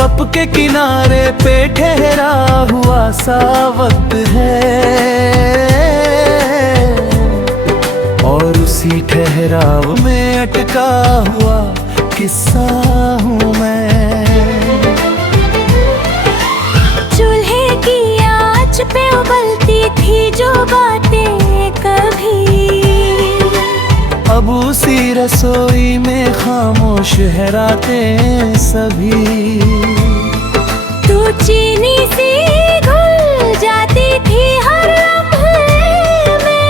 Cup के किनारे पे ठहरा हुआ सा वक्त है, और उसी ठहराव में अटका हुआ किस्सा हूँ मैं। चूल्हे की आंच पे उबलती थी जो बातें कभी, अब उसी रसोई में खामोश है रातें सभी। तू चीनी सी घुल जाती थी हर लम्हे में,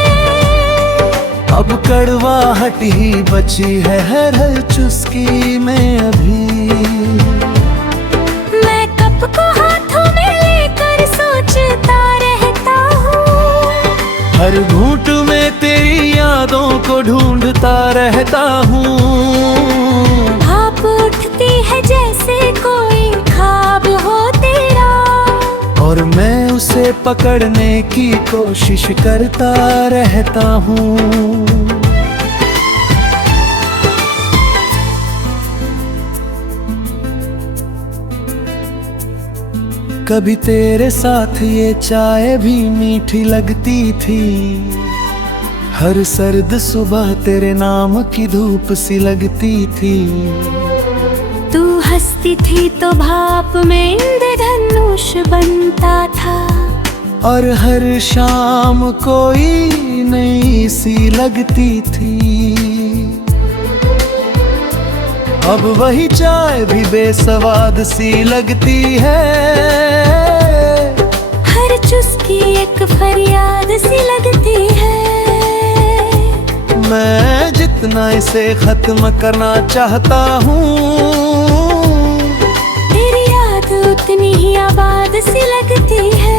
अब कड़वाहट ही बची है हर चुस्की में अभी। मैं कप को हाथों में लेकर सोचता रहता हूँ, हर घूंट में तेरी यादों को ढूंढता रहता हूँ। भाप उठती है जैसे कोई ख्वाब हो तेरा, और मैं उसे पकड़ने की कोशिश करता रहता हूँ। कभी तेरे साथ ये चाय भी मीठी लगती थी, हर सर्द सुबह तेरे नाम की धूप सी लगती थी। तू हंसती थी तो भाप में इंद्रधनुष बनता था, और हर शाम कोई नई सी लगती थी। अब वही चाय भी बेसवाद सी लगती है, हर चुस्की एक फरियाद सी लगती है। मैं जितना इसे खत्म करना चाहता हूँ, तेरी याद उतनी ही आबाद सी लगती है।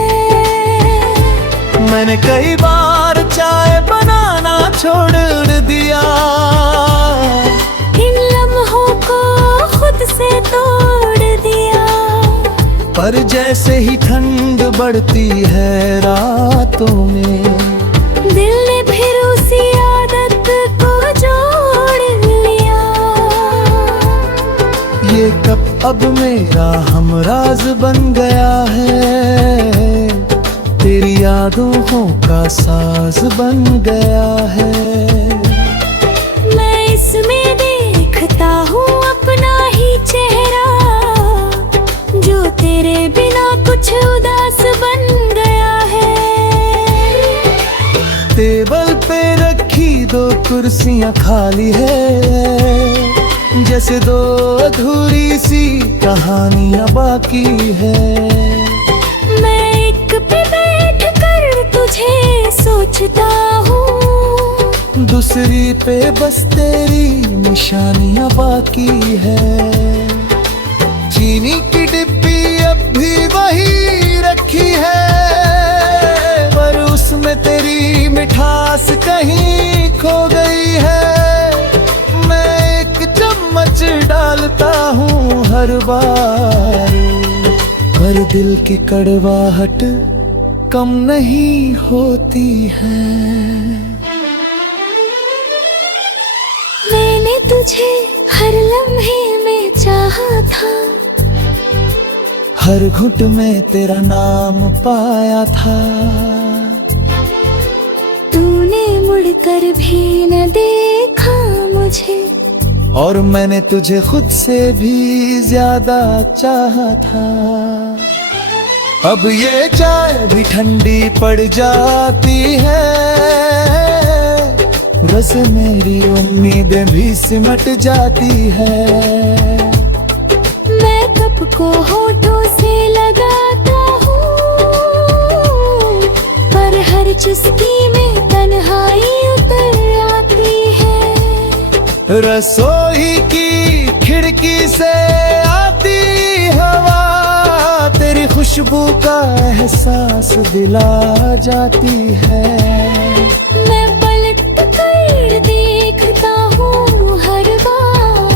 मैंने कई बार चाय बनाना छोड़ दिया, इन लम्हों को खुद से तोड़ दिया, पर जैसे ही ठंड बढ़ती है रातों में, दिल ने फिर उसी आदत को जोड़ लिया। ये कप अब मेरा हमराज बन गया है, तेरी यादों का साज बन गया है। मैं इसमें देखता हूँ अपना ही चेहरा, जो तेरे बिना कुछ उदास बन गया है। टेबल पे रखी दो कुर्सियां खाली है, जैसे दो अधूरी सी कहानियां बाकी है। मैं एक पे बैठ कर तुझे सोचता हूँ, दूसरी पे बस तेरी निशानियां बाकी है। चीनी की डिब्बी अब भी वही रखी है, पर उसमें तेरी मिठास कहीं खो गई है। मैं एक चम्मच डालता हूँ हर बार, पर दिल की कड़वाहट कम नहीं होती है। मैंने तुझे हर लम्हे में चाहा था, हर घुट में तेरा नाम पाया था। तूने मुड़कर भी न देखा मुझे, और मैंने तुझे खुद से भी ज्यादा चाहा था। अब ये चाय भी ठंडी पड़ जाती है, रस मेरी उम्मीदें भी सिमट जाती है। मैं कप को होठों से लगाता हूँ, पर हर चुस्की में तन्हाई उतर आती है। रसोई की खिड़की से आती हवा तेरी खुशबू का एहसास दिला जाती है। मैं पलट कर देखता हूँ हर बार,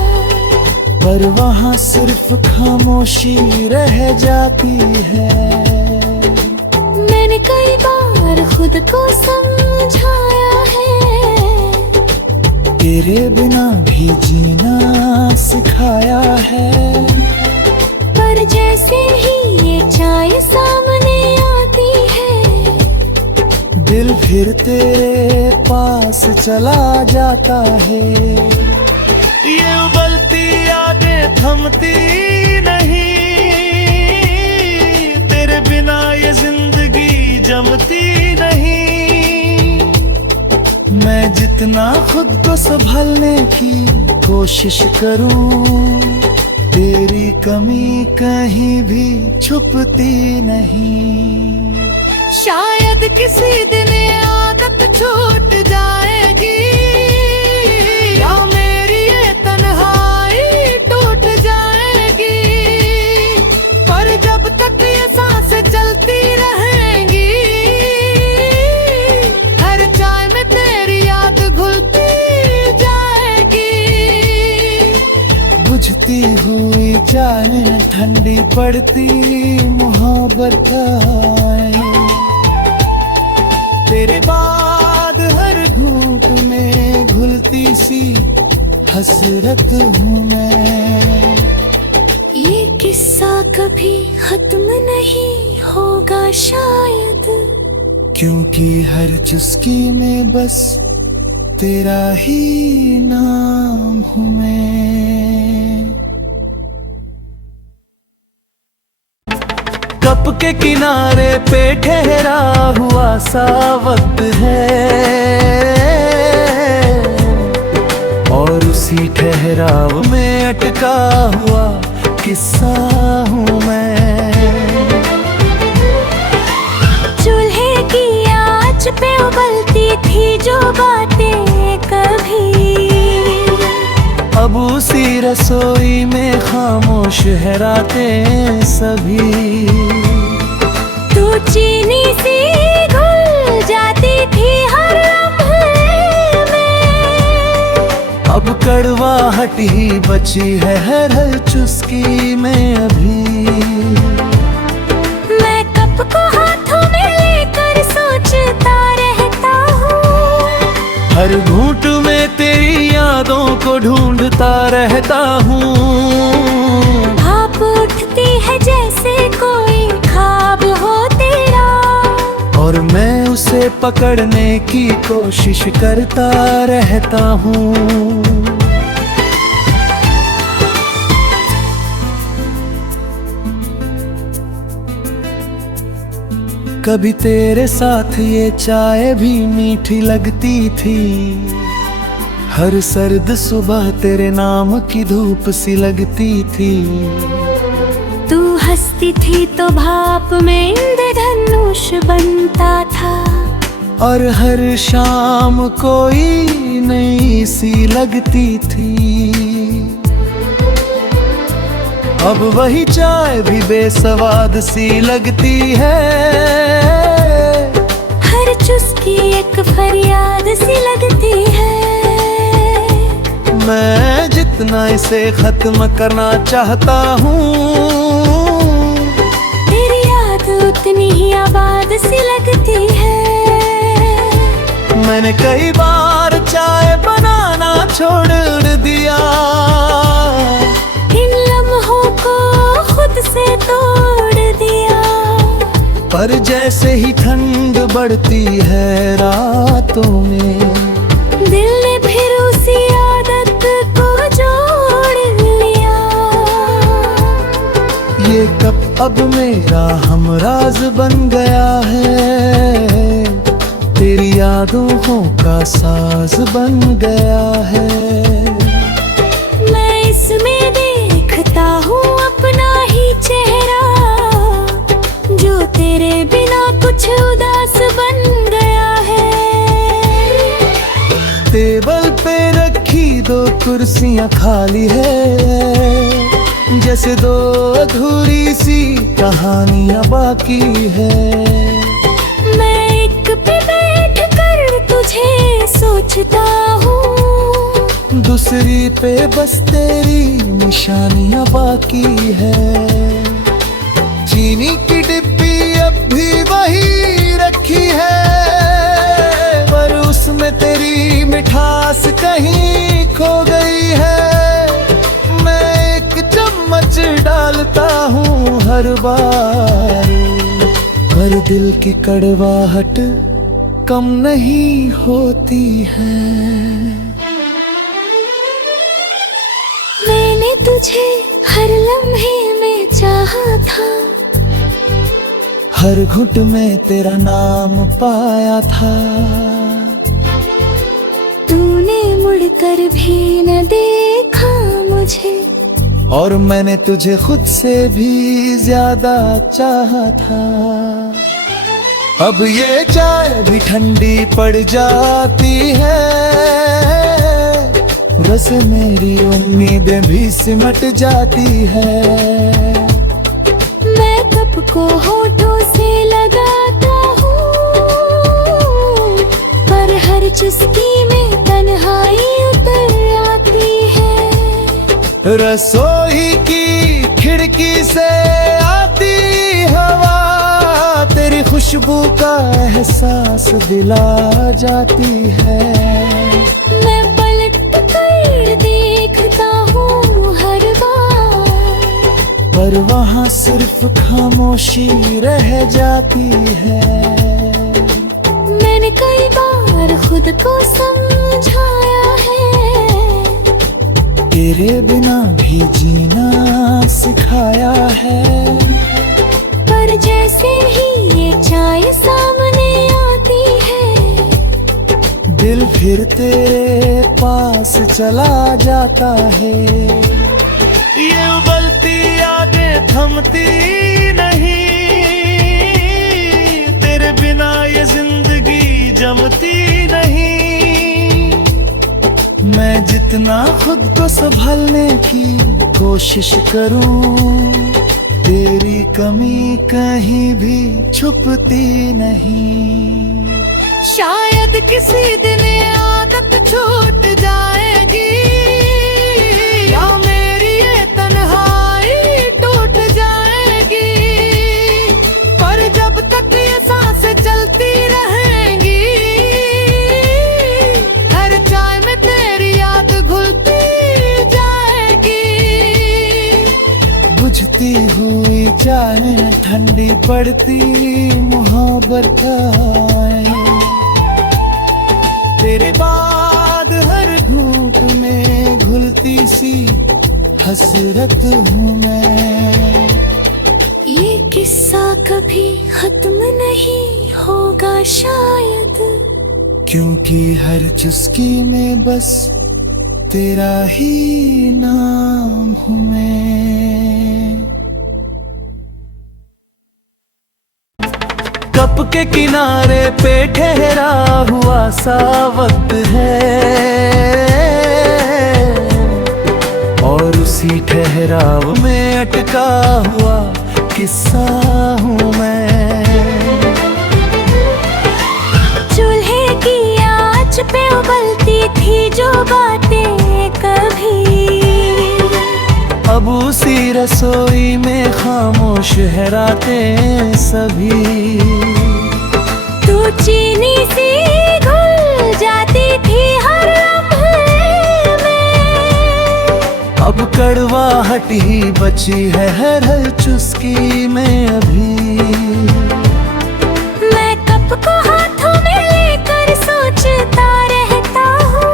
पर वहाँ सिर्फ खामोशी रह जाती है। मैंने कई बार खुद को समझाया है, तेरे बिना भी जीना सिखाया है। पर फिर तेरे पास चला जाता है। ये उबलती यादें थमती नहीं, तेरे बिना ये जिंदगी जमती नहीं। मैं जितना खुद को संभालने की कोशिश करूं, तेरी कमी कहीं भी छुपती नहीं। शायद किसी दिन ये आदत छूट जाएगी, या मेरी ये तन्हाई टूट जाएगी। पर जब तक ये सांसें चलती रहेंगी, हर चाय में तेरी याद घुलती जाएगी। बुझती हुई चाय ठंडी पड़ती मोहब्बत आए, तेरे बाद हर घूंट में घुलती सी हसरत हूँ मैं। ये किस्सा कभी खत्म नहीं होगा शायद, क्योंकि हर चुस्की में बस तेरा ही नाम हूँ मैं। कप के किनारे पे ठहरा हुआ सा वक्त है, और उसी ठहराव में अटका हुआ किस्सा हूँ मैं। चूल्हे की आंच पे उबलती थी जो बातें कभी, अब उसी रसोई में खामोश है रातें सभी। तू चीनी सी घुल जाती थी हर लम्हे में, अब कड़वाहट ही बची है हर चुस्की में अभी। मैं कप को हाथों में लेकर सोचता रहता हूँ, हर घूंट में तेरी यादों को ढूंढता रहता हूँ। भाप उठती है जैसे कोई ख्वाब हो तेरा, और मैं उसे पकड़ने की कोशिश करता रहता हूँ। कभी तेरे साथ ये चाय भी मीठी लगती थी, हर सर्द सुबह तेरे नाम की धूप सी लगती थी। तू हंसती थी तो भाप में इंद्रधनुष बनता था, और हर शाम कोई नई सी लगती थी। अब वही चाय भी बेसवाद सी लगती है, हर चुस्की एक फरियाद सी लगती है। मैं जितना इसे खत्म करना चाहता हूँ, तेरी याद उतनी ही आबाद सी लगती है। मैंने कई बार चाय बनाना छोड़ दिया, इन लम्हों को खुद से तोड़ दिया। पर जैसे ही ठंड बढ़ती है रातों में, दिल ने फिर उसी आदत को जोड़ लिया। ये कप अब मेरा हमराज बन गया है, तेरी यादों का साज बन गया है। मैं इसमें देखता हूँ अपना ही चेहरा, जो तेरे बिना कुछ उदास बन गया है। टेबल पे रखी दो कुर्सियां खाली है, जैसे दो अधूरी सी कहानियां बाकी है। मैं एक पे बैठ कर तुझे सोचता हूँ, दूसरी पे बस तेरी निशानियां बाकी है। चीनी की डिब्बी अब भी वही रखी है, पर उसमें तेरी मिठास कहीं खो गई है। मैं एक चम्मच डालता हूँ हर बार, पर दिल की कड़वाहट कम नहीं होती है। मैंने तुझे हर लम्हे में चाहा था, हर घुट में तेरा नाम पाया था। तूने मुड़कर भी न देखा मुझे, और मैंने तुझे खुद से भी ज्यादा चाहा था। अब ये चाय भी ठंडी पड़ जाती है, बस मेरी उम्मीदें भी सिमट जाती है। मैं कप को होठों से लगाता हूँ, पर हर चुस्की में तन्हाई उतर आती है। रसोई की खिड़की से आती हवा तेरी खुशबू का एहसास दिला जाती है। मैं पलट कर देखता हूँ हर बार, पर वहाँ सिर्फ खामोशी रह जाती है। मैंने कई बार खुद को समझाया है, तेरे बिना भी जीना सिखाया है। पर जैसे ही ये चाय सामने आती है, दिल फिर तेरे पास चला जाता है। ये उबलती आगे थमती नहीं, तेरे बिना ये जिंदगी जमती नहीं। मैं जितना खुद को संभालने की कोशिश करूं, तेरी कमी कहीं भी छुपती नहीं। शायद किसी दिन ये आदत छूट जाएगी, या मेरी ये तन्हाई टूट जाएगी। पर जब तक ये सांसें चलती रहेंगी, हर चाय में तेरी याद घुलती जाएगी। बुझती हुई चाय ठंडी पड़ती मोहब्बत आए, तेरे बाद हर घूंट में घुलती सी हसरत हूँ मैं। ये किस्सा कभी खत्म नहीं होगा शायद, क्योंकि हर चुस्की में बस तेरा ही नाम हूँ मैं। कप के किनारे पे ठहरा हुआ सा वक्त है, और उसी ठहराव में अटका हुआ किस्सा हूँ मैं। चूल्हे की आंच पे उबलती थी जो बातें कभी, अब उसी रसोई में खामोश है रातें सभी। तू चीनी सी घुल जाती थी हर लम्हे में, अब कड़वाहट ही बची है हर चुस्की में अभी। मैं कप को हाथों में लेकर सोचता रहता हूँ,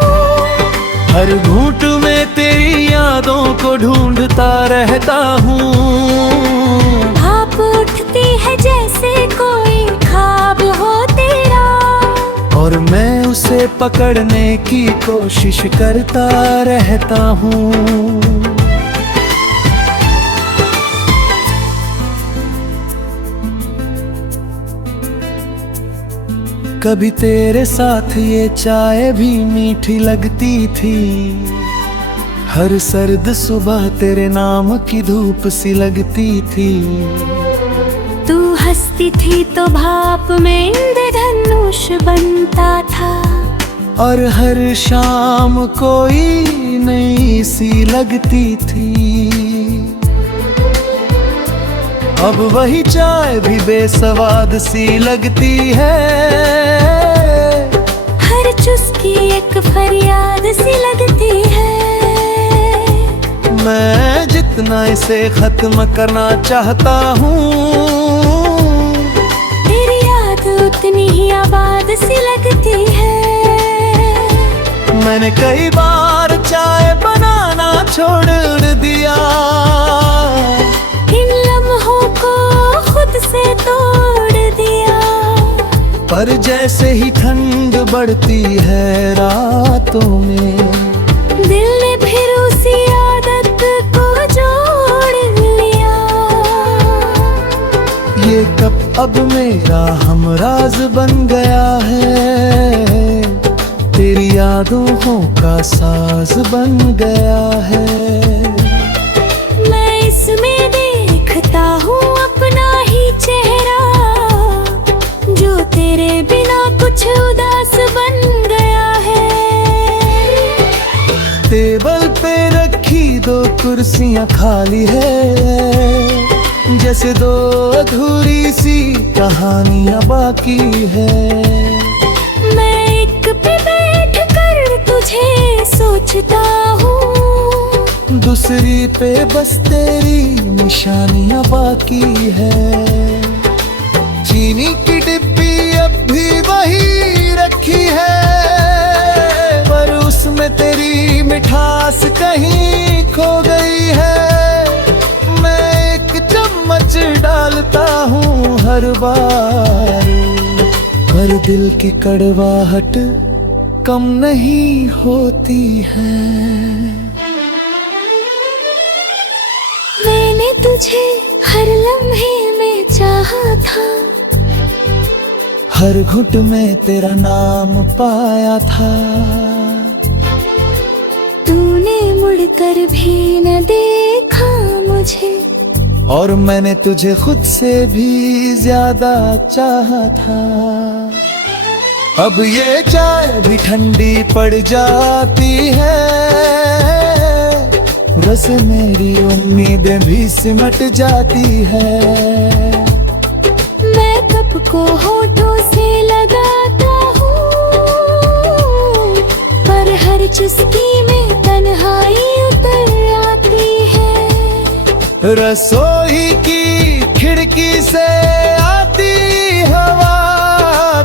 हर घूंट में तेरी यादों को ढूंढता रहता हूँ। भाप उठती है जैसे कोई ख्वाब हो तेरा, और मैं उसे पकड़ने की कोशिश करता रहता हूँ। कभी तेरे साथ ये चाय भी मीठी लगती थी, हर सर्द सुबह तेरे नाम की धूप सी लगती थी। तू हंसती थी तो भाप में इंद्रधनुष बनता था, और हर शाम कोई नई सी लगती थी। अब वही चाय भी बेसवाद सी लगती है, हर चुस्की एक फरियाद सी लगती है। मैं जितना इसे खत्म करना चाहता हूँ, तेरी याद उतनी ही आबाद सी लगती है। मैंने कई बार चाय बनाना छोड़ दिया, इन लम्हों को खुद से तोड़ दिया। पर जैसे ही ठंड बढ़ती है रातों में, दिल ने फिर उसी आदत को जोड़ लिया। ये कप अब मेरा हमराज बन गया है, तेरी यादों का साज बन गया है। मैं इसमें देखता हूँ अपना ही चेहरा, जो तेरे बिना कुछ उदास बन गया है। टेबल पे रखी दो कुर्सियां खाली है, जैसे दो अधूरी सी कहानियां बाकी है। मैं एक पे बैठ कर तुझे सोचता हूँ, दूसरी पे बस तेरी निशानियां बाकी है। चीनी की डिब्बी अब भी वही रखी है, पर उसमें तेरी मिठास कहीं खो गई है। मैं एक चम्मच डालता हूँ हर बार, पर दिल की कड़वाहट कम नहीं होती है। मैंने तुझे हर लम्हे में चाहा था, हर घुट में तेरा नाम पाया था। तूने मुड़कर भी न देखा मुझे, और मैंने तुझे खुद से भी ज्यादा चाहा था। अब ये चाय भी ठंडी पड़ जाती है, रस मेरी उम्मीदें भी सिमट जाती है। मैं कप को होठों से लगाता हूँ, पर हर चुस्की में तन्हाई उतर आती है। रसोई की खिड़की से आती हवा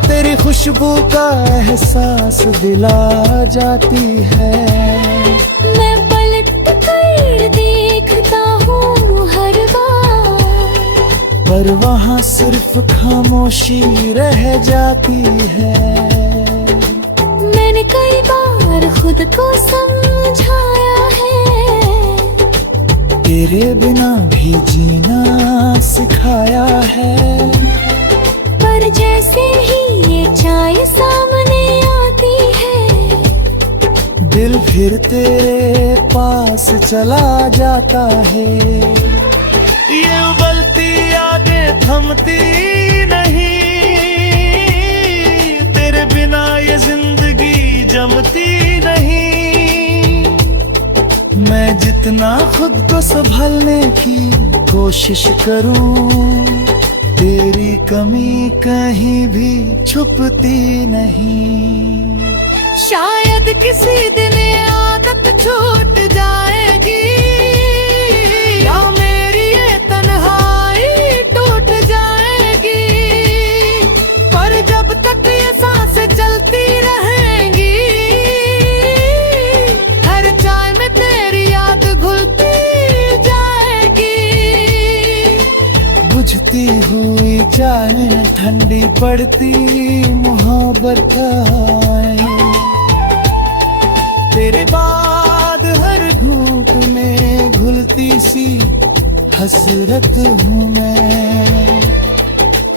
तेरी खुशबू का एहसास दिला जाती है। मैं पलट कर देखता हूँ हर बार, पर वहाँ सिर्फ खामोशी रह जाती है। मैंने कई बार खुद को समझाया है, तेरे बिना भी जीना सिखाया है। पर जैसे ही ये चाय सामने आती है, दिल फिर तेरे पास चला जाता है। ये उबलती आगे थमती नहीं, तेरे बिना ये जिंदगी जमती नहीं। मैं जितना खुद को संभालने की कोशिश करूं, तेरी कमी कहीं भी छुपती नहीं। शायद किसी दिन ये आदत छूट जाएगी, या मेरी ये तन्हाई टूट जाएगी। पर जब तक ये सांसें चलती रहेंगी, हर चाय में तेरी याद घुलती जाएगी। बुझती हुई चाय ठंडी पड़ती मोहब्बत आए, तेरे बाद हर घूंट में घुलती सी हसरत हूँ मैं।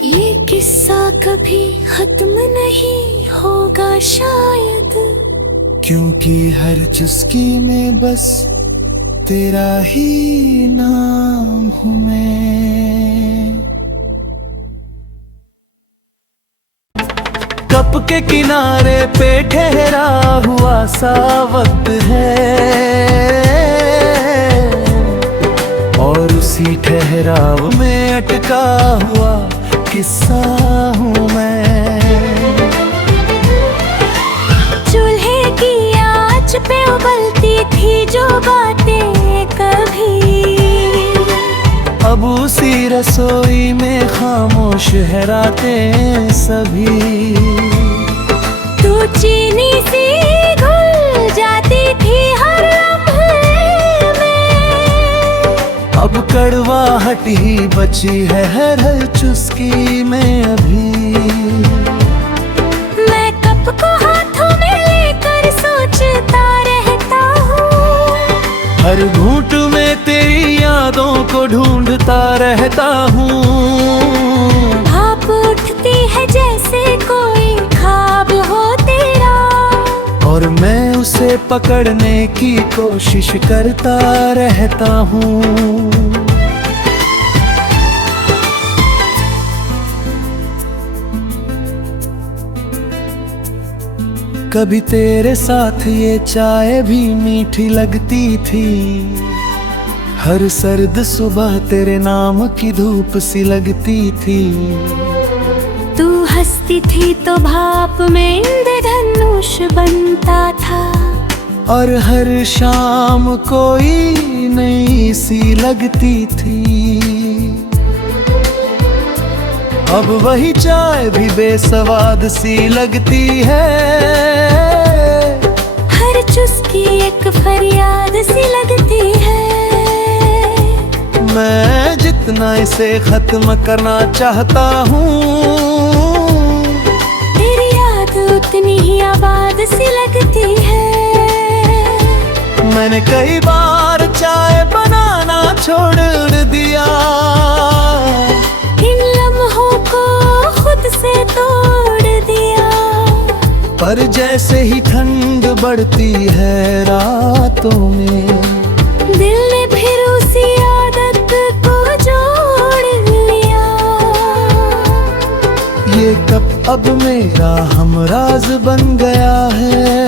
ये किस्सा कभी खत्म नहीं होगा शायद, क्योंकि हर चुस्की में बस तेरा ही नाम हूँ मैं। कप के किनारे पे ठहरा हुआ सा वक्त है, और उसी ठहराव में अटका हुआ किस्सा हूँ मैं। चूल्हे की आंच पे उबलती थी जो बातें कभी, अब उसी रसोई में खामोश है रातें सभी। तू चीनी सी घुल जाती थी हर लम्हे में, अब कड़वाहट ही बची है हर चुस्की में अभी। मैं कप को हाथों में लेकर सोचता रहता हूँ, हर घूंट में तेरी यादों को ढूंढता रहता हूँ। भाप उठती है जैसे कोई ख्वाब हो तेरा, और मैं उसे पकड़ने की कोशिश करता रहता हूँ। कभी तेरे साथ ये चाय भी मीठी लगती थी, हर सर्द सुबह तेरे नाम की धूप सी लगती थी। तू हंसती थी तो भाप में इंद्रधनुष बनता था, और हर शाम कोई नई सी लगती थी। अब वही चाय भी बेसवाद सी लगती है, हर चुस्की एक फरियाद सी लगती है। मैं जितना इसे खत्म करना चाहता हूँ, तेरी याद उतनी ही आबाद सी लगती है। मैंने कई बार चाय बनाना छोड़ दिया, इन लम्हों को खुद से तोड़ दिया। पर जैसे ही ठंड बढ़ती है रातों में, दिल ने फिर उसी आदत को जोड़ लिया। ये कप अब मेरा हमराज बन गया है।